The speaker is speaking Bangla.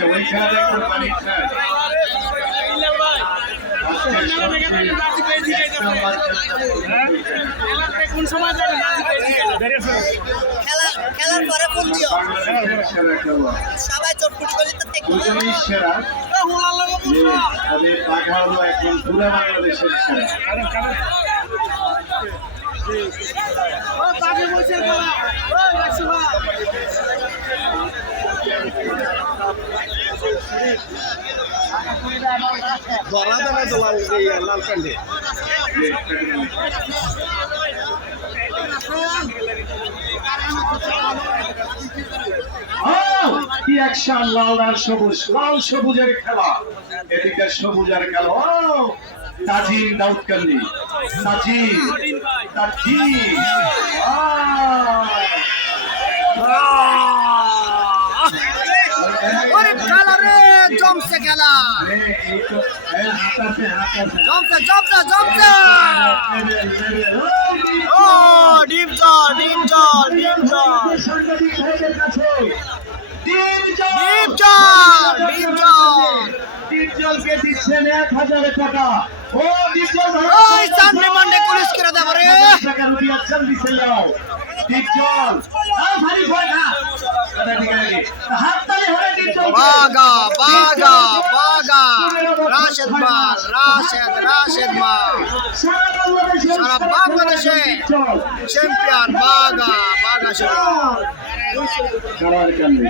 আচ্ছা ওই খেলার একটু পানি খায় খেলা খেলার পরে ফোন দিও সবাই চটপটি করে তো দুজনেই সেরা তাদের বাঘা হলো এখন পুরো বাংলাদেশের সেরা তাকে বলছে ধরা দেবে তো লাল লাল একাডেমি কি অ্যাকশন লাল আর সবুজ লাল সবুজের খেলা এদিকে সবুজের খেলা তাজিম দাউদকান্দি তাজিম তাজিম ওরে খেলা রে জমছে খেলা। জমছে জমছে জমছে। ও ডিম জল ডিম জল ডিম জল। ডিম জল ডিম জল। ডিম জলকে দিচ্ছেন এক হাজার টাকা ও ডিম জল ওই সামনে মান্ডে পুলিশ করে দেবো রে। টাকা লইয়া জলদি চলে যাও ডিম জল আর ভারী ভয় না হাত তালে হলে ডিম জল বাগা বাগা রাশেদ মাল রাশেদ রাশেদ মাল সারা বাংলাদেশে সারা বাংলাদেশে চ্যাম্পিয়ন বাগা বাগা শরীফ করার কারণে